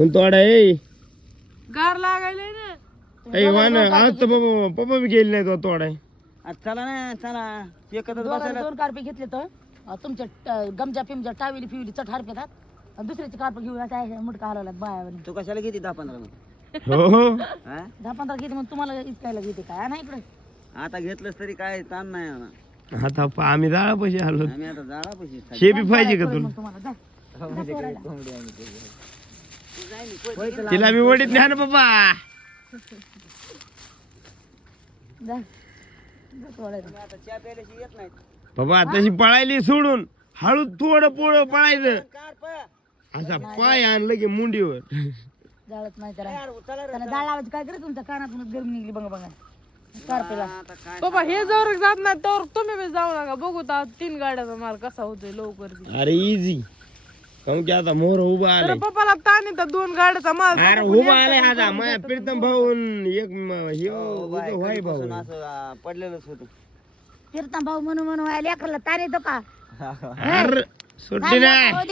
कोण तोडा आहे गार लागायला ना ए वान आज तर पप्पा बी गेले नाही तो तोडाय चला ना चला एकत्र दोन कार्पे घेतले तर तुमच्या गमजा पिमजा टावेली फिवली चट हरपेतात आणि दुसऱ्याचे कार्प घेऊन आता मुटका हलवल्यात बाया तू कशाला घेते 10-15 हो हो 10-15 घेते मग तुम्हाला इतकायला घेते काय ना इकडे आता घेतलंस तरी काय ताण नाही म्हणा. आता आम्ही जाळा पैसे आलो आम्ही आता जाळा पैसे हे बी पाहिजे का तुला मग तुम्हाला जा. तिला मी वडीत नाही ना पप्पा जा. जा तोडायला. आता चहा प्यायल्याशी येत नाही बाबा तशी पळायली सोडून हळू थोडं पोळं पळायचं असा पाय आणलं की मुंडीवर जाळत नाही त्याला त्याला जाळ लावायची काय करत तुमच्या कानातूनच गरमी निघली बघा बघा कार्पेला बाबा हे जर जात नाही तर तुम्ही बी जाऊ नका बघू तर 3 गाड्याचा माल कसा होतोय लवकर अरे इझी काऊन की आता मोर उभा आले पप्पाला ताणी तर 2 गाड्याचा माल अरे उभा आले आता माझ्या प्रीतम भाऊन एक व्हाय भाऊ असं पडलेलंच होतं फिरता भाऊ म्हणून म्हणून लेकरला ताण येतो का अरे सुट्टी नाही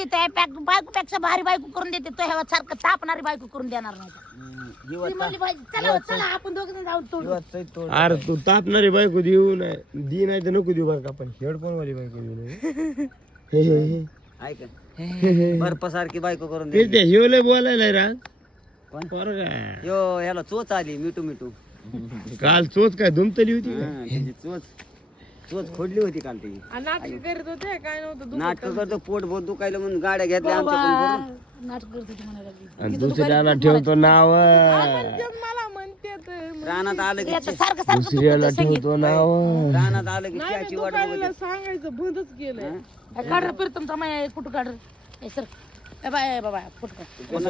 बायकोपेक्षा भारी बायको करून देते तो ह्या सारखं तापणारी बायको करून देणार नाही ती म्हणली पाहिजे चला चला आपण दोघं जाऊ तोडू अरे तू तापणारी बायको देऊ नाही दी नाही तर नको देऊ बरं का पण हेडफोन वाली बायको देऊ नाही ऐक बर्फासारखी बायको करून दे ते हिवले बोलायला रा कोण? पोरगा. यो ह्याला चोच आली मिठू मिठू काल चोच काय धुमतली होती का? हा, त्याची चोच चोच खोडली होती काल त्याची नाटक करीत होते काय नव्हतं नाटक करतो पोट बोट दुखायला म्हणून गाड्या घेतल्या आमच्या नाटक करत होती म्हणायला लागली. आणि दुसऱ्याला ठेवतो नाव मला म्हणते रानात आलं की आता सारखं सारखं दुसऱ्याला ठेवतो नाव रानात आलं की चहाची वाट बघत सांगायचं बंदच केलंय काढ फिर तुमचा माया कुठं काढ ए सर ए बाय बाबा फुट काढ